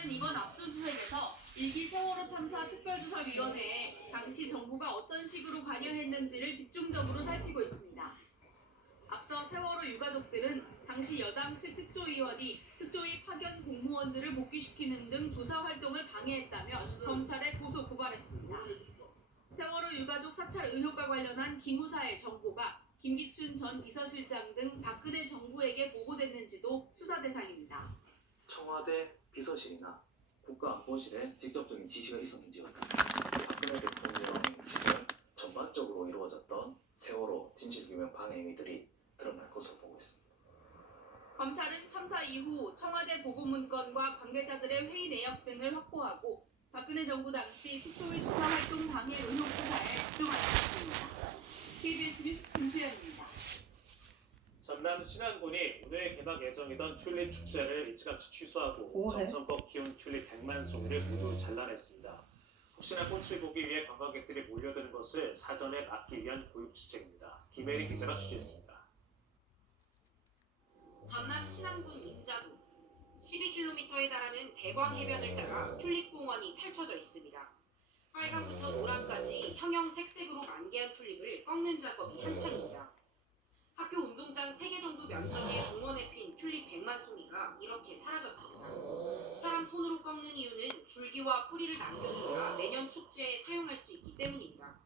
검찰은 이번 압수수색에서 일기 세월호 참사 특별조사위원회에 당시 정부가 어떤 식으로 관여했는지를 집중적으로 살피고 있습니다. 앞서 세월호 유가족들은 당시 여당 측 특조위원이 특조위 파견 공무원들을 복귀시키는 등 조사 활동을 방해했다며 검찰에 고소 고발했습니다. 세월호 유가족 사찰 의혹과 관련한 기무사의 정보가 김기춘 전 비서실장 등 박근혜 정부에게 보고됐는지도 수사 대상입니다. 청와대 비서실이나 국가안보실에 직접적인 지시가 있었는지요. 박근혜 대통령 시절 전반적으로 이루어졌던 세월호 진실규명 방해 행위들이 드러날 것으로 보고 있습니다. 검찰은 참사 이후 청와대 보고 문건과 관계자들의 회의 내역 등을 확보하고 박근혜 정부 당시 특조위 조사 활동 방해 의혹 수사에 집중하고 있습니다. KBS 뉴스 김수현입니다. 전남 신안군이 오늘 개막 예정이던 튤립 축제를 일찌감치 취소하고 오해. 정성껏 키운 튤립 100만 송이를 모두 잘라냈습니다. 혹시나 꽃을 보기 위해 관광객들이 몰려드는 것을 사전에 막기 위한 보육 추책입니다. 김혜리 기자가 취재했습니다. 전남 신안군 인자로 12km에 달하는 대광 해변을 따라 튤립 공원이 펼쳐져 있습니다. 빨강부터 노랑까지 형형색색으로 만개한 튤립을 꺾는 작업이 한창입니다. 학교 운동장 3개 정도 면적의 공원에 핀 튤립 100만 송이가 이렇게 사라졌습니다. 사람 손으로 꺾는 이유는 줄기와 뿌리를 남겨둬야 내년 축제에 사용할 수 있기 때문입니다.